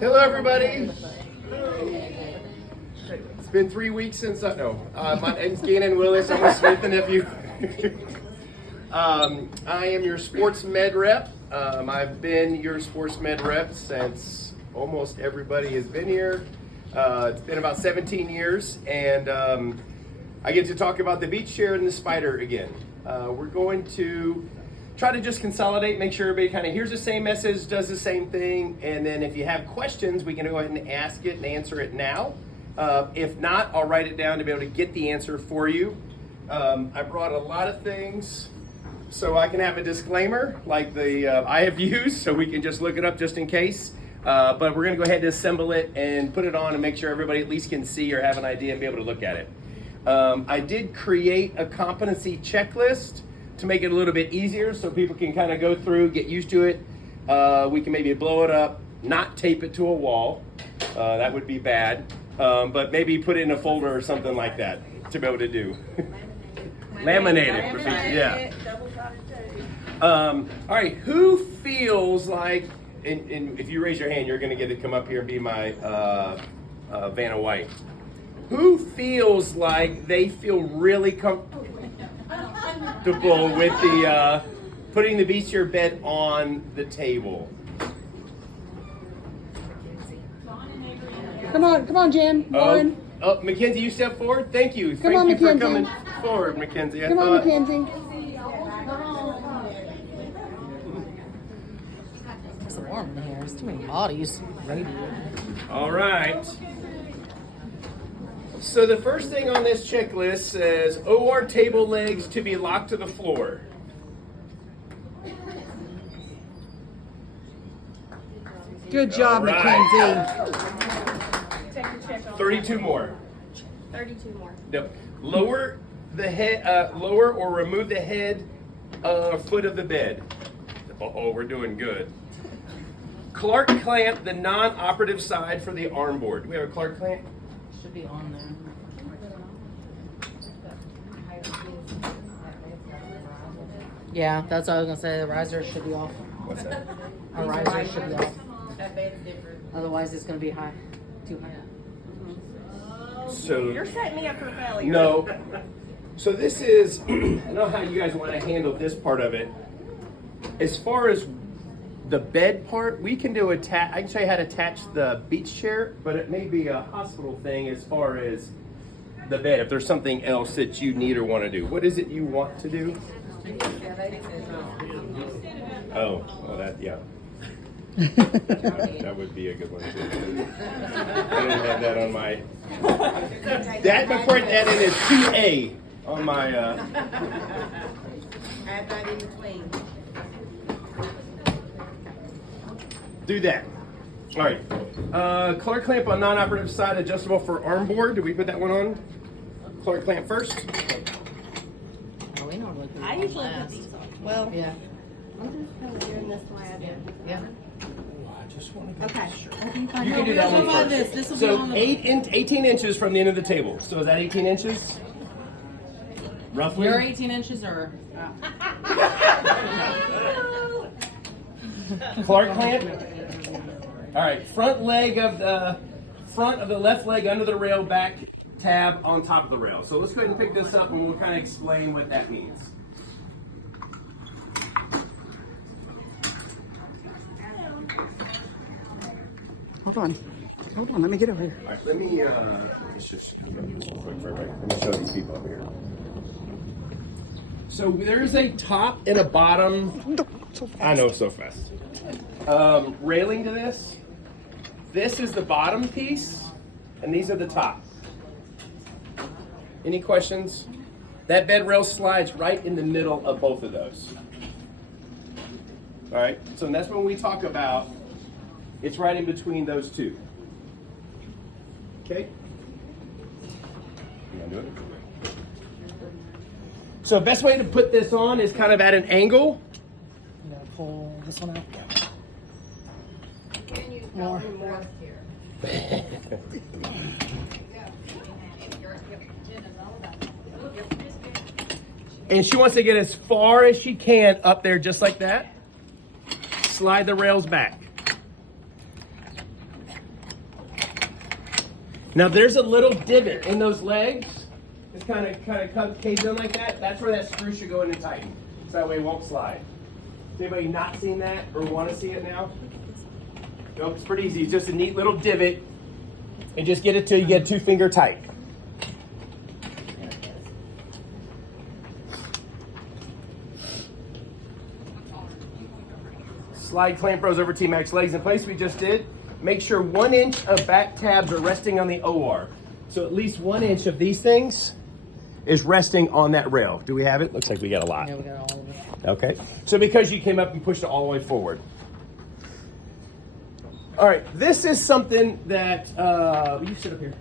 Hello, everybody. It's been 3 weeks since my name's Gannon Willis. I'm with Smith Nephew. I am your sports med rep. I've been your sports med rep since almost everybody has been here. It's been about 17 years, and I get to talk about the beach chair and the spider again. We're going to try to just consolidate, make sure everybody kind of hears the same message, does the same thing, and then if you have questions, we can go ahead and ask it and answer it now. If not, I'll write it down to be able to get the answer for you. I brought a lot of things so I can have a disclaimer like I have used, so we can just look it up just in case. But we're going to go ahead and assemble it and put it on and make sure everybody at least can see or have an idea and be able to look at it. I did create a competency checklist to make it a little bit easier so people can kind of go through, get used to it. We can maybe blow it up, not tape it to a wall. That would be bad. But maybe put it in a folder or something like that to be able to do. Laminate it. Would be, yeah. All right, who feels like, and if you raise your hand, you're going to get to come up here and be my Vanna White. Who feels like they feel really comfortable with the putting the beach chair bed on the table? Come on, Jen. Oh, Mackenzie, you step forward. Thank you. Come on, Thank you for Mackenzie. coming forward, Mackenzie. Come on, Mackenzie. It's warm in here. There's too many bodies. All right. So the first thing on this checklist says OR table legs to be locked to the floor. Good job, All right. Mackenzie. 32 more. 32 more. Yep. Lower the head, lower or remove the head, foot of the bed. Uh-oh, we're doing good. Clark clamp the non-operative side for the arm board. Do we have a Clark clamp? Should be on there. Yeah, that's what I was gonna say. The riser should be off. What's that? Our riser should be off. That bed's different. Otherwise, it's gonna be high, too high. So You're setting me up for failure. no. So this is, I don't know how you guys want to handle this part of it. As far as the bed part, we can do I can show you how to attach the beach chair, but it may be a hospital thing as far as the bed. If there's something else that you need or want to do, what is it you want to do? Oh, well yeah. That would be a good one too. I don't have that on my. That before that in is 2A on my. Add that in between. Do that. All right. Clark clamp on non-operative side, adjustable for arm board. Did we put that one on? Clark clamp first. Oh, we normally put it I on usually put last. these on. Well, Yeah. I'm just kind of doing this the way I do. Yeah. Okay. You can do that one first. This will be So on the 18 inches from the end of the table. So is that 18 inches? Roughly? You're 18 inches or? Clark clamp. All right, front of the left leg under the rail, back tab on top of the rail. So let's go ahead and pick this up and we'll kind of explain what that means. Hold on, let me get over here. All right, let me just quick for everybody. Let me show these people up here. So there's a top and a bottom. So fast. I know, so fast. Railing to this. This is the bottom piece, and these are the top. Any questions? That bed rail slides right in the middle of both of those. All right, so that's when we talk about it's right in between those two. Okay? You wanna do it? So best way to put this on is kind of at an angle. I'm gonna pull this one out. Can you More. more here? And she wants to get as far as she can up there just like that. Slide the rails back. Now there's a little divot in those legs. It's kind of caved in like that. That's where that screw should go in and tighten. So that way it won't slide. Has anybody not seen that or want to see it now? Nope, it's pretty easy. It's just a neat little divot. And just get it till you get 2-finger tight. Slide clamp rows over T-Max legs in place. We just did. Make sure 1 inch of back tabs are resting on the OR. So at least 1 inch of these things is resting on that rail. Do we have it? Looks like we got a lot. Yeah, we got all of it. Okay. So because you came up and pushed it all the way forward. All right. This is something that, you sit up here,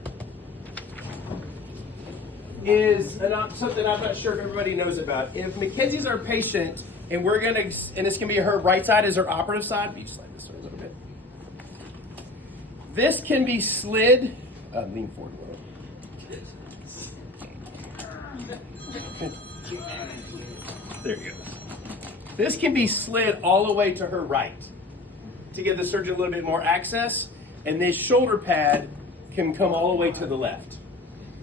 is something I'm not sure if everybody knows about. If Mackenzie's our patient, and we're going to, and it's going to be her right side is her operative side. You slide this way a little bit. This can be slid, lean forward a little. There you go. This can be slid all the way to her right to give the surgeon a little bit more access, and this shoulder pad can come all the way to the left.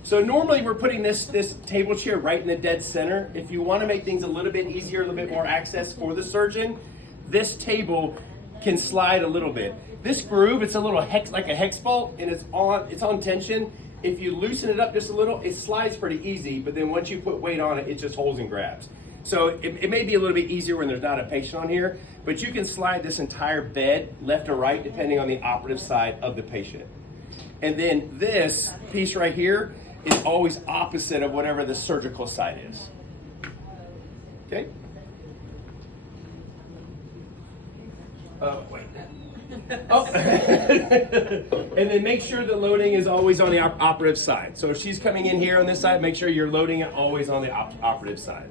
So normally we're putting this table chair right in the dead center. If you want to make things a little bit easier, a little bit more access for the surgeon, this table can slide a little bit. This groove, it's a little like a hex bolt, and it's on tension. If you loosen it up just a little, it slides pretty easy, but then once you put weight on it, it just holds and grabs. So it may be a little bit easier when there's not a patient on here, but you can slide this entire bed left or right depending on the operative side of the patient. And then this piece right here is always opposite of whatever the surgical side is. Okay? Wait. Oh. And then make sure the loading is always on the operative side. So if she's coming in here on this side, make sure you're loading it always on the operative side.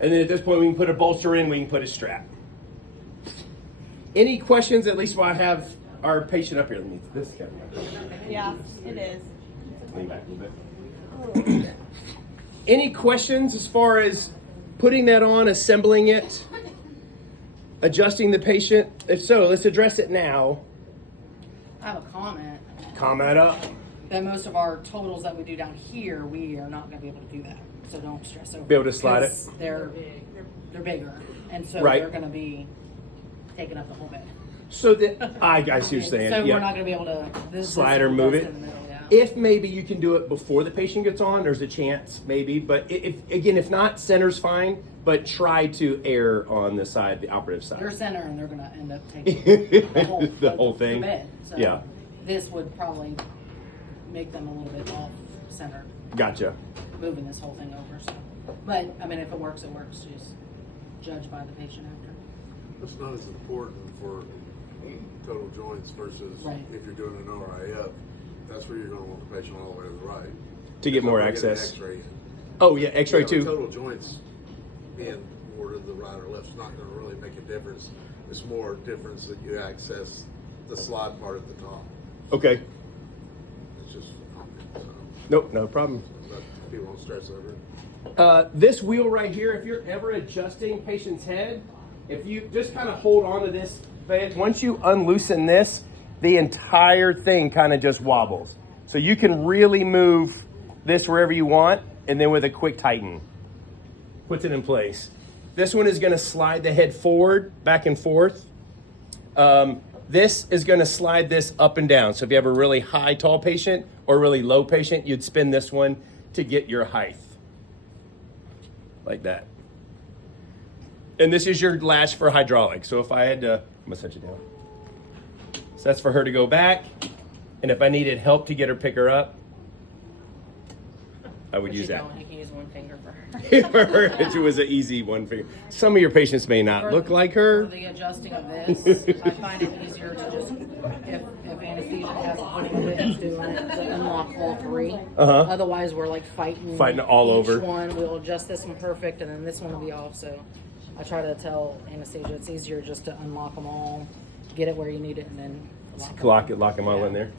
And then at this point, we can put a bolster in, we can put a strap. Any questions, at least while I have our patient up here? Let me, this is Yeah, it is. lean back a little bit. Any questions as far as putting that on, assembling it, adjusting the patient? If so, let's address it now. I have a comment. Comment up. That most of our totals that we do down here, we are not going to be able to do that. So don't stress over. Be able to slide it? because They're bigger, and so Right. they're going to be taking up the whole bed. So that I see what you're saying. So Yeah. we're not going to be able to Slide or move it. in the middle, yeah. If maybe you can do it before the patient gets on, there's a chance maybe. But if not, center's fine. But try to err on the side, the operative They're side. center, and they're going to end up taking The whole thing. The bed. So Yeah. This would probably make them a little bit off center, Gotcha. moving this whole thing over. So, but I mean, if it works, it works. Just judge by the patient after. It's not as important for total joints versus Right. if you're doing an ORIF. That's where you're going to want the patient all the way to the right. To get more Don't forget an access. X-ray in. Oh yeah, X-ray Yeah, too. Total joints being more to the right or left is not going to really make a difference. It's more difference that you access the slide part at the top. Okay. It's just so, Nope, no problem. but people don't stress over it. This wheel right here, if you're ever adjusting patient's head, if you just kind of hold on to this bed, once you unloosen this, the entire thing kind of just wobbles. So you can really move this wherever you want, and then with a quick tighten, puts it in place. This one is going to slide the head forward, back and forth. This is going to slide this up and down. So if you have a really high, tall patient or a really low patient, you'd spin this one to get your height. Like that. And this is your latch for hydraulic. So if I had to, I'm going to set you down. So that's for her to go back. And if I needed help to get her, pick her up, I would But use you that. don't. You can use one finger for her. For her, it was an easy one finger. Some of your patients may not look like her. For the adjusting of this, I find it easier to just, if anesthesia has a little bit of doing it, to unlock all three. Uh-huh. Otherwise, we're like fighting all each over. one. We'll adjust this one perfect, and then this one will be off. So I try to tell anesthesia it's easier just to unlock them all, get it where you need it, and then Lock them all in there.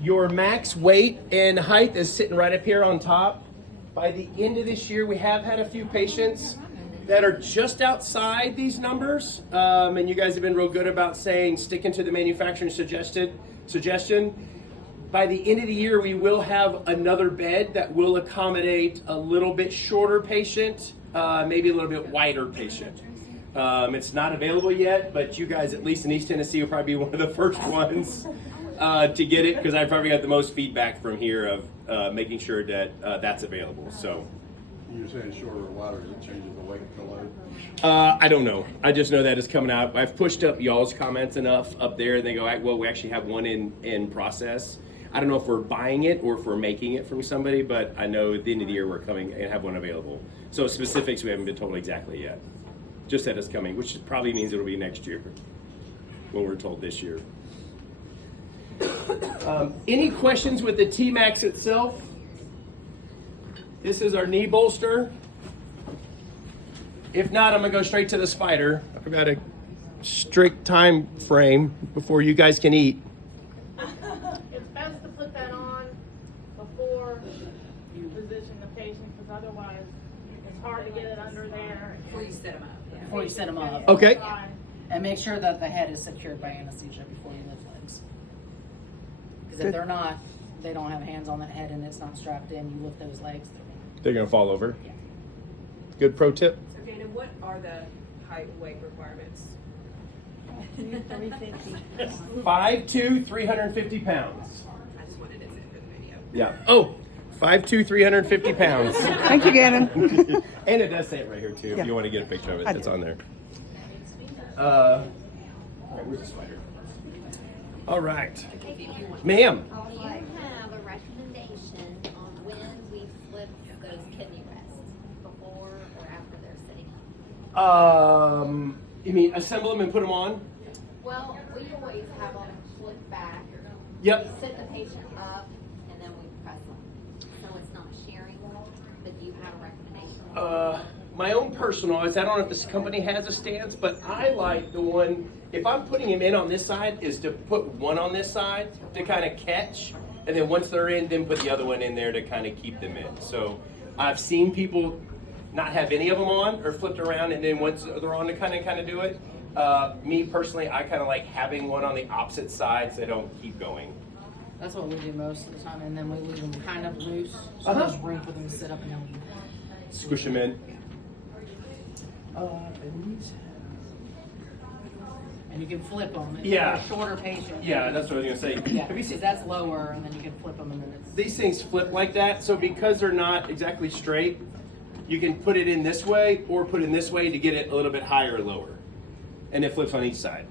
Your max weight and height is sitting right up here on top. By the end of this year, we have had a few patients that are just outside these numbers, and you guys have been real good about saying sticking to the manufacturing suggestion. By the end of the year, we will have another bed that will accommodate a little bit shorter patient, maybe a little bit wider patient. It's not available yet, but you guys, at least in East Tennessee, will probably be one of the first ones to get it, because I probably got the most feedback from here of making sure that that's available. So. You're saying shorter or wider, it changes the weight of the load? I don't know. I just know that is coming out. I've pushed up y'all's comments enough up there, and they go, well, we actually have one in process. I don't know if we're buying it or if we're making it from somebody, but I know at the end of the year we're coming and have one available. So specifics we haven't been told exactly yet. Just that it's coming, which probably means it'll be next year when we're told this year. Any questions with the T-Max itself? This is our knee bolster. If not, I'm gonna go straight to the spider. I've got a strict time frame before you guys can eat. It's best to put that on before you position the patient, because otherwise it's hard to get it under there. Before you set them up. Before you set them up. Okay. And make sure that the head is secured by anesthesia before you lift legs. Because if Good. they're not, they don't have hands on that head and it's not strapped in, you lift those legs. They're gonna fall over. Yeah. Good pro tip. So Dana, what are the height and weight requirements? 350. 5'2", 350 pounds. I just wanted to say for the video. Yeah. Oh, 5'2", 350 pounds. Thank you, Gannon. And it does say it right here too. If Yeah. you want to get a picture of it, I it's do. on there. All right, where's the spider? All right, ma'am. Do you have a recommendation on when we flip those kidney rests, before or after they're sitting up? You mean assemble them and put them on? Well, we always have them flip back. Yep. We sit the patient up and then we press them, so it's not shearing. But do you have a recommendation? My own personal, I don't know if this company has a stance, but I like the one, if I'm putting him in on this side, is to put one on this side to kind of catch, and then once they're in, then put the other one in there to kind of keep them in. So I've seen people not have any of them on or flipped around, and then once they're on to kind of do it. Me personally, I kind of like having one on the opposite side so they don't keep going. That's what we do most of the time, and then we leave them kind of loose, so Uh-huh. there's room for them to sit up and down. Squish them in. And these And you can flip them. If Yeah. you're a shorter patient. Yeah, that's what I was gonna say. Yeah, Have you because seen that's lower, and then you can flip them, and then it's. these things flip like that? So because they're not exactly straight, you can put it in this way or put it in this way to get it a little bit higher or lower, and it flips on each side.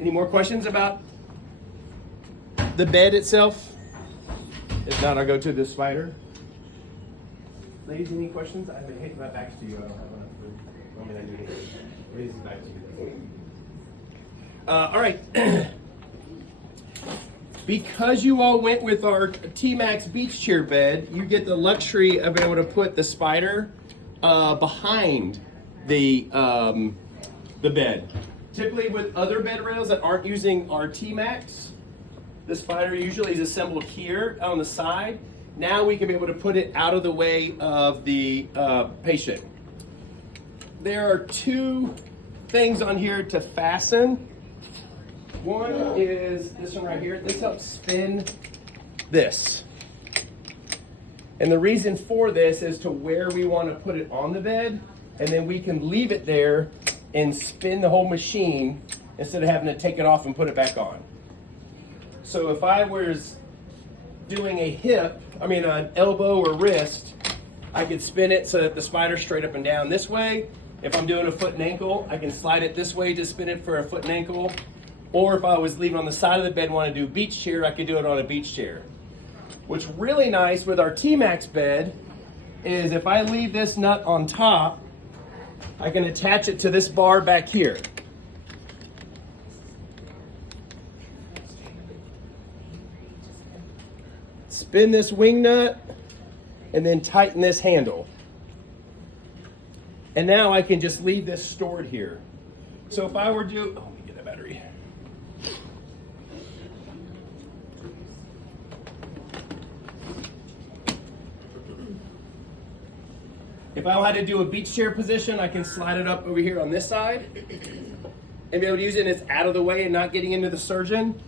Any more questions about the bed itself? If not, I'll go to the spider. Ladies, any questions? I hate my back's to you. I don't have enough room. I mean, I do need it. Ladies, back to you. All right. Because you all went with our T-Max beach chair bed, you get the luxury of being able to put the spider behind the bed. Typically with other bed rails that aren't using our T-Max, the spider usually is assembled here on the side. Now we can be able to put it out of the way of the patient. There are two things on here to fasten. One is this one right here. This helps spin this. And the reason for this is to where we want to put it on the bed, and then we can leave it there and spin the whole machine instead of having to take it off and put it back on. So if I was doing a an elbow or wrist, I could spin it so that the spider's straight up and down this way. If I'm doing a foot and ankle, I can slide it this way to spin it for a foot and ankle. Or if I was leaving on the side of the bed and want to do beach chair, I could do it on a beach chair. What's really nice with our T-Max bed is if I leave this nut on top, I can attach it to this bar back here. Spin this wing nut and then tighten this handle. And now I can just leave this stored here. So if I were to, let me get a battery. If I had to do a beach chair position, I can slide it up over here on this side and be able to use it, and it's out of the way and not getting into the surgeon.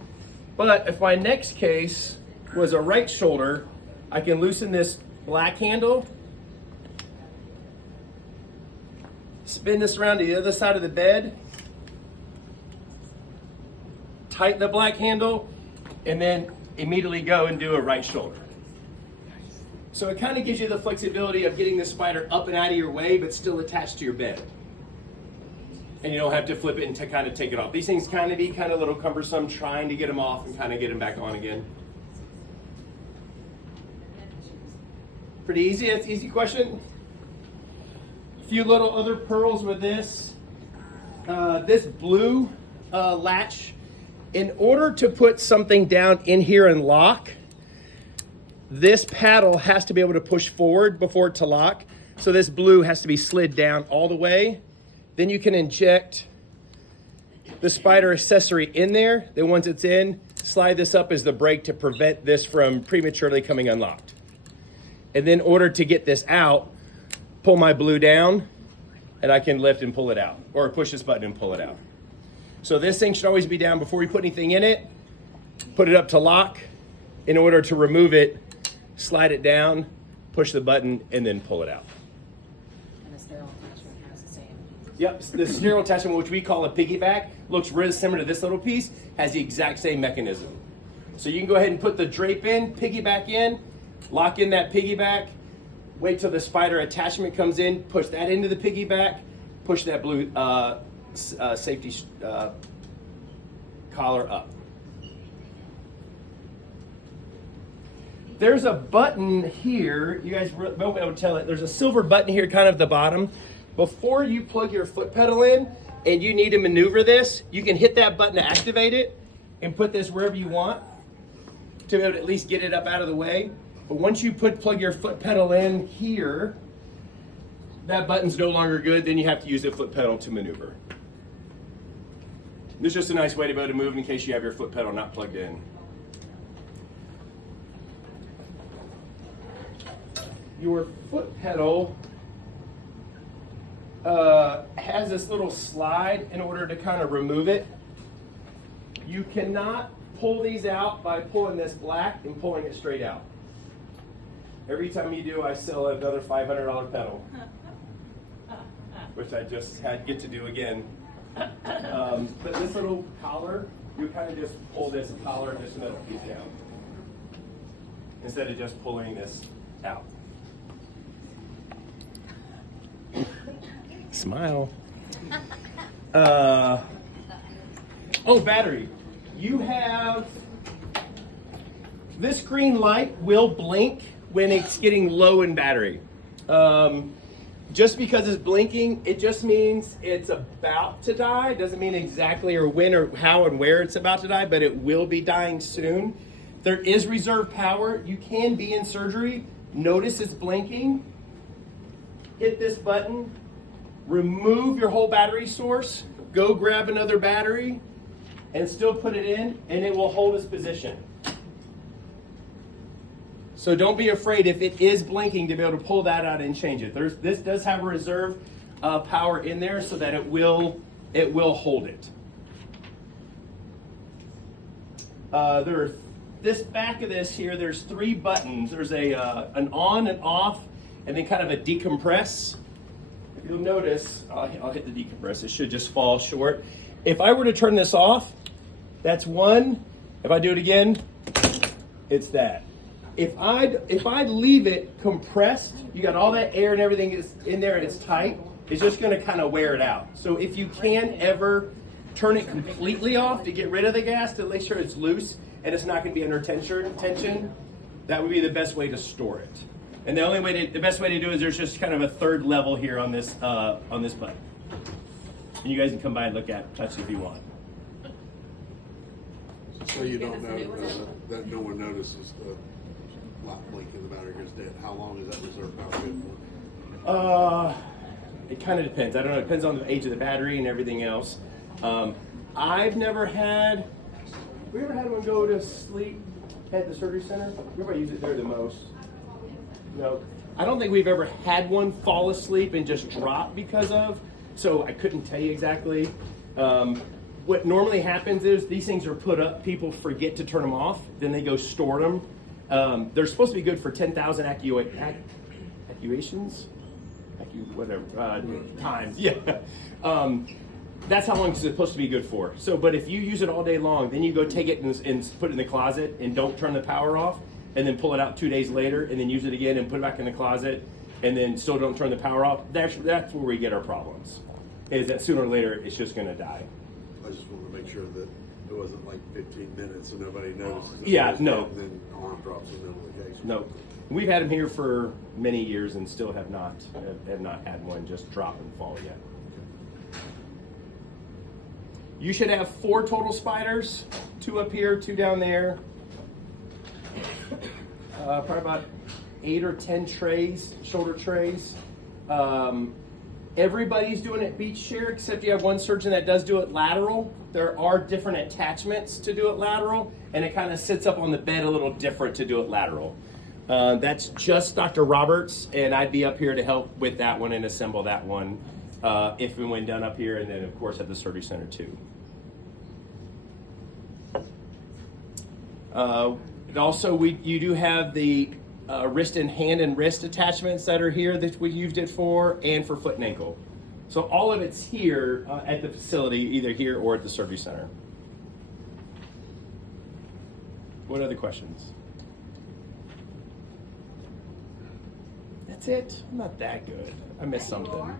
But if my next case was a right shoulder, I can loosen this black handle, spin this around to the other side of the bed, tighten the black handle, and then immediately go and do a right shoulder. So it kind of gives you the flexibility of getting the spider up and out of your way, but still attached to your bed. And you don't have to flip it and to kind of take it off. These things kind of be kind of a little cumbersome, trying to get them off and kind of get them back on again. Pretty easy. That's an easy question. A few little other pearls with this. This blue latch. In order to put something down in here and lock, this paddle has to be able to push forward before it to lock. So this blue has to be slid down all the way. Then you can inject the spider accessory in there. Then once it's in, slide this up as the brake to prevent this from prematurely coming unlocked. And then in order to get this out, pull my blue down and I can lift and pull it out, or push this button and pull it out. So this thing should always be down before we put anything in it. Put it up to lock. In order to remove it, slide it down, push the button, and then pull it out. And the sterile attachment has the same. Yep, the sterile attachment, which we call a piggyback, looks really similar to this little piece, has the exact same mechanism. So you can go ahead and put the drape in, piggyback in, lock in that piggyback, wait till the spider attachment comes in, push that into the piggyback, push that blue safety collar up. There's a button here. You guys won't be able to tell it. There's a silver button here kind of at the bottom. Before you plug your foot pedal in and you need to maneuver this, you can hit that button to activate it and put this wherever you want to be able to at least get it up out of the way. But once you plug your foot pedal in here, that button's no longer good. Then you have to use the foot pedal to maneuver. This is just a nice way to be able to move in case you have your foot pedal not plugged in. Your foot pedal has this little slide in order to kind of remove it. You cannot pull these out by pulling this black and pulling it straight out. Every time you do, I sell another $500 pedal, which I just had get to do again. But this little collar, you kind of just pull this collar just another piece down instead of just pulling this out. Smile. Oh, battery. You have this green light will blink when it's getting low in battery. Just because it's blinking, it just means it's about to die. It doesn't mean exactly or when or how and where it's about to die, but it will be dying soon. There is reserve power. You can be in surgery. Notice it's blinking. Hit this button. Remove your whole battery source. Go grab another battery and still put it in, and it will hold its position. So don't be afraid if it is blinking to be able to pull that out and change it. This does have a reserve power in there so that it will hold it. This back of this here, there's 3 buttons. There's an on and off, and then kind of a decompress. If you'll notice, I'll hit the decompress. It should just fall short. If I were to turn this off, that's 1. If I do it again, it's that. If I leave it compressed, you got all that air and everything is in there and it's tight, it's just going to kind of wear it out. So if you can ever turn it completely off to get rid of the gas to make sure it's loose and it's not going to be under tension, that would be the best way to store it. And the best way to do it is there's just kind of a 3rd level here on this button. And you guys can come by and touch it if you want. So you don't know that no one notices the light blinking, the battery goes dead. How long is that reserve power good for? It kind of depends. I don't know. It depends on the age of the battery and everything else. I've never had. We ever had one go to sleep at the surgery center? We probably use it there the most. No. I don't think we've ever had one fall asleep and just drop because of, so I couldn't tell you exactly. What normally happens is these things are put up, people forget to turn them off, then they go store them. They're supposed to be good for 10,000 accuations? Times, yeah. That's how long it's supposed to be good for. So, but if you use it all day long, then you go take it and put it in the closet and don't turn the power off, and then pull it out 2 days later and then use it again and put it back in the closet, and then still don't turn the power off. That's where we get our problems. Is that sooner or later it's just going to die. I just wanted to make sure that it wasn't like 15 minutes and nobody notices. Yeah, no. And then alarm drops in notification. No, we've had them here for many years and still have not had one just drop and fall yet. You should have 4 total spiders, 2 up here, 2 down there. Probably about 8 or 10 trays, shoulder trays. Everybody's doing it beach share except you have one surgeon that does do it lateral. There are different attachments to do it lateral, and it kind of sits up on the bed a little different to do it lateral. That's just Dr. Roberts, and I'd be up here to help with that one and assemble that one if and when done up here, and then of course at the surgery center too. Also, you do have the wrist and hand and wrist attachments that are here that we used it for, and for foot and ankle. So all of it's here at the facility, either here or at the surgery center. What other questions? That's it. I'm not that good. I missed something.